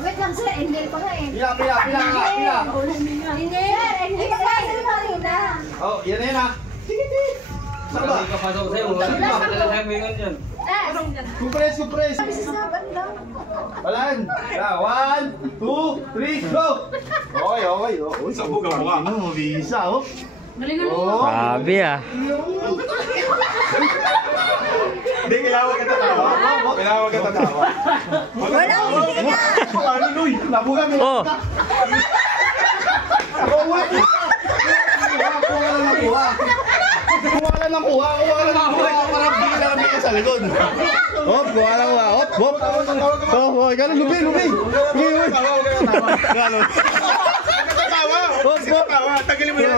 Wait lang sir, Engel pa nga eh. Pila. Engel pa nga sila kanina. Oh, yan na yan ha. Sige. Saan ba? Hindi ka pasok sa'yo. Wala tayong mingon dyan. Surprise. Balan. 1, 2, 3, go! Okay. Sabog ang mukha. Visa, oh. Grabe ah. Hindi, kailangan ka tatawa. Wala ang hindi ka. Ano, Noy? Labugan mo. Oh. Kuha lang ng kuha. Para bigla ka sa likod. Hop, kuha lang kuha. Hop. Oh, gano'n, lubi. Gano'n. Tawa. Tagilin mo yan.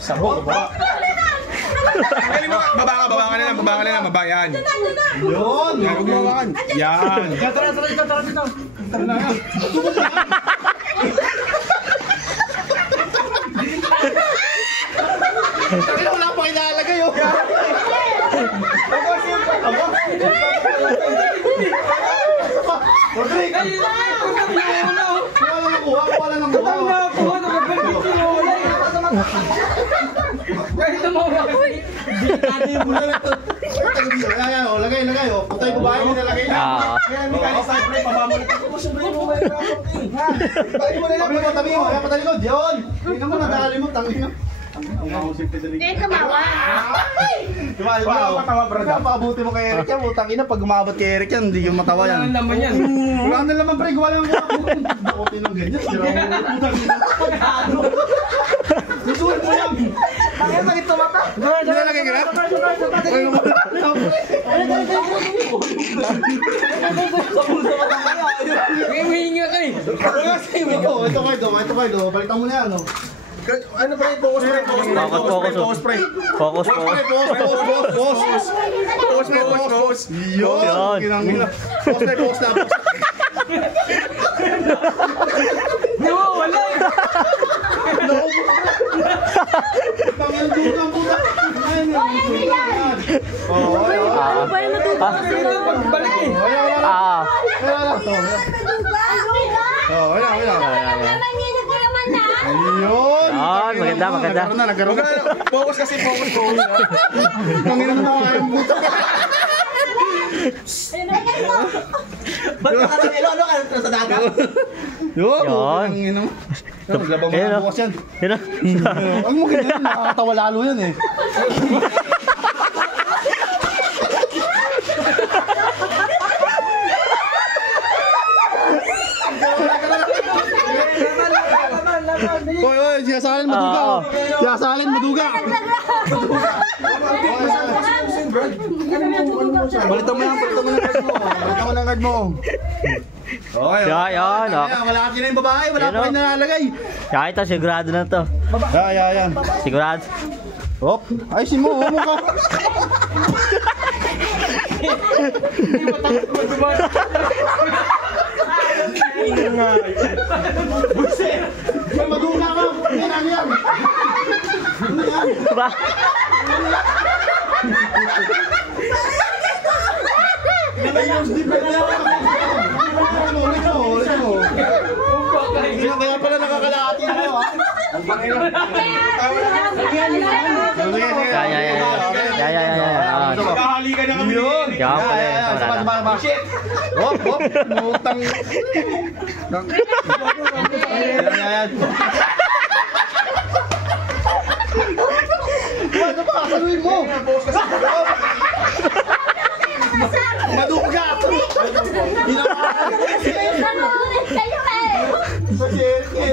Sabog ba? Baba ka na lang. Baba yan. Yun. Huwag mo hawakan. Yan. Tara dito. Wala pa inaalagay oh. Rodrigo! Kuha lang ng kuha. Kahit tumawa kasi. Lagay oh. Patay babae mo nalagay na. Kaya mekanik sa play, pabamalik ako. Tabi mo. Patalikod. Yun. Tingnan mo, nadali mo. Tangin mo. Hindi tumawa. Matawa, brad. Paabuti mo kay Eric yan. Utang ina, pag umabot kay Eric yan, hindi yung matawa yan. Wala naman yan. Wala na naman, pre. Wala naman. Bukotin ng ganyan. Susulit mo yan. Bakit sakit tumata? Nalagay ka na? Hihinga ka eh. Ito kayo. Balitan mo na yan. Ano pre? Focus pre. Focus. Yun. Focus na. Wala eh. Balik eh. Maganda. Focus kasi. Panginoon na kaya mo. Ba't ano ka sa dagat? Yun. Laban mo na bukas yan. Huwag mo ganyan. Nakakatawa lalo yan eh. Oy, siyasalin maduga. Siyasalin maduga. Balitan mo ng guard mo. Okay. Yan. Wala ka yung babae, wala pa kayo nalalagay. Kaya ito, sigurado na to. Yan. Sigurado. Hop, ayusin mo, huwag mo ka. Buset! May maduga ka! Ano yan? Ba? Kaya pala nakakalahati mo ha? Yan. Magkahalikan na kami. Yan pala. Hop, mutang. Yan. Ano ba? Kasaluin mo! Maduga!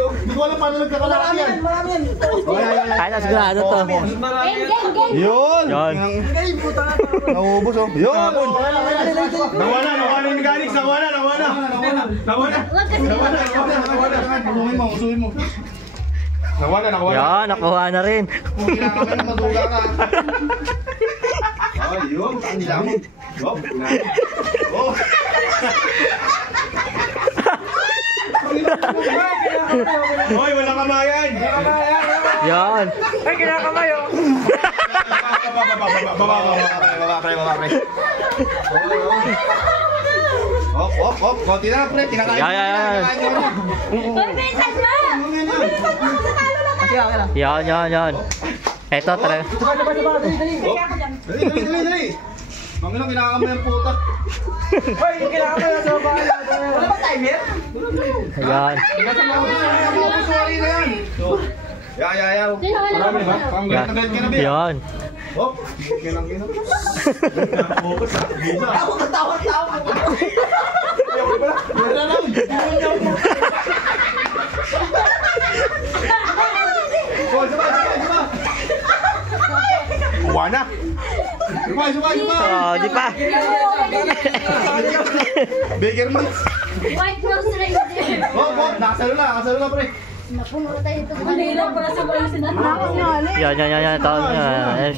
Hindi ko alam paano nagkakalaki yan. Kaya na, sigurado to. Yun! Naubos oh. Yun! Nawala yung mechanics. Nawala. Usuhin mo. Nawala. Yan, nakuha na rin. Kung kailangan ka na maduga ka. Yun. Ang nilamog. Oh! Hoy, wala kamayan. Yan. Ay, kinakamay oh. Baba, pre. Hop. Konti na, pre. Kinakain. Yan. Uy, bilisan mo! Bilisan mo! Nakatalo na tayo! Yan. Ito talaga. Dali. Mangilang kinakamay ang puta. Ay, kinakamay na sa bahay. Wala ba timer? Yan. Sorry na yan. Yaw. Marami ba? Ang galit na galit ka na, Bea. Yan. Hop. Kinang. Focus ah. Bisa. Tawa. Wala lang. Oh, sama. Buwa na. Suba. Oh, di pa. Bigger mo. White rose reindeer! Hop. Nakasalo na, pre. Napuno tayo ito. Manila para sa mga sinanakot. Yan. Ito.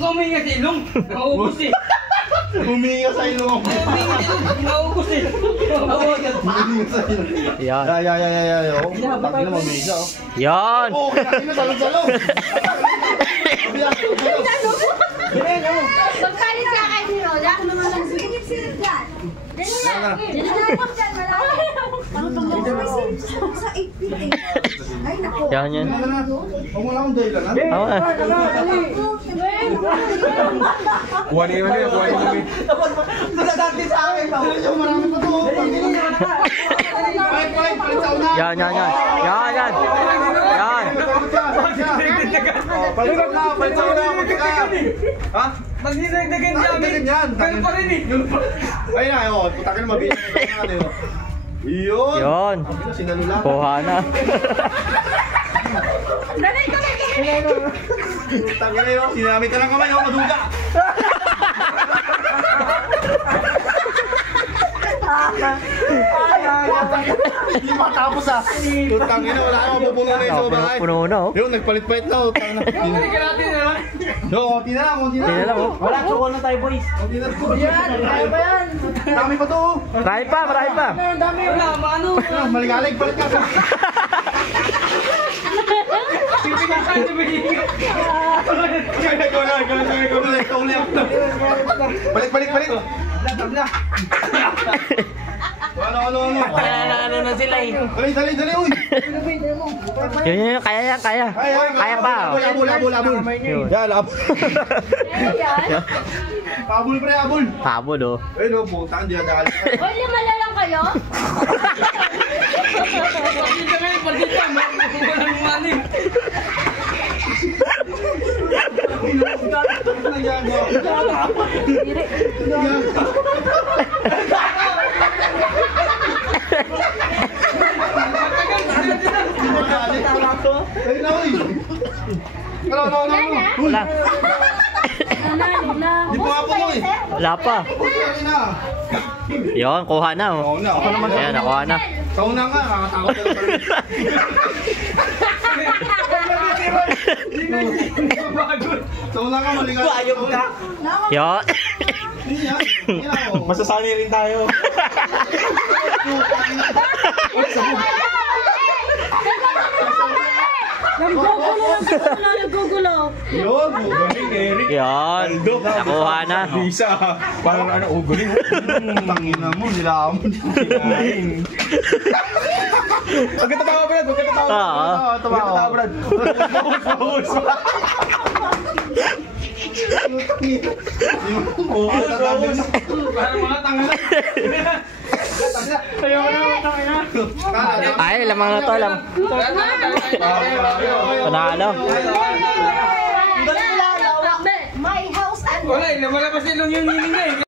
Kumain nga sa ilong. Naubos eh. Huminga sa ilong. Naubos eh. Huminga sa ilong. Yan. Yeah. Oh, bakit na mamisa, oh. Yan. Oh, kinakin na salong-salong. Magpalit ka kay ni Roda. Ano naman ang silip-silip dyan? Dali na. Yan. Huwag mo lang akong dahilan, ha? Tama na. Kuha niyo yun. Nagdadati sa akin. Yung marami pa to. Palit sa una. Yan. Palit sa una. Ha? Magdidagdagan niya. Dagdagan yan. Ganun pa rin eh. Ayun na, oh. Putakin na mabilis. Yun. Yan. Sinalo lang. Kuha na. Putakin na yun. Sinamit ka lang kamay, oh. Maduga. Hindi matapos ah. Putangin na, wala akong mapupuno na yung sa bahay. Puno na oh. Yun, nagpalit-palit na, oh. Balikan natin naman. Yo, konti na lang. Tingnan lang oh. Wala, suwal na tayo boys. Konti na lang. Dami pa to, oh. Marami pa. Wala, maano. Maligalig, palit ka. Pipingan tayo sa bigigil. Balik. Ano? Ano na sila eh. Dali, uy. Yun. Kaya. Kaya pa. Abol. Yun. Yan, abol. Abol, pre, abol. Habol oh. Ayun, oh, puta, hindi na dahil. Uy, lima na lang kayo? Pagkita ngayon, pagkita. Walang maning. Ayun na, uy. Ano. Wala. Di pa nga po mo eh. Wala pa. Ayun na. Yun, kuha na oh. Oo na, ako naman. Ayan, nakuha na. Sa una nga, nakakatakot ka naman. Sa una nga, maligalig. Ayog ka. Yun. Masasali rin tayo. Nagugulo. Yun, galing, Eric. Yun. Nakuha na. Bisa. Parang galing. Tangina mo, nilaamon. Huwag ka tatawa, Brad. Oo. Tawa, Brad. Focus. Parang mga tanga na. Ayaw ko na. Ay, lamang na to. Panalo. My house and Wala, lumalabas ilong yung hiling na eh.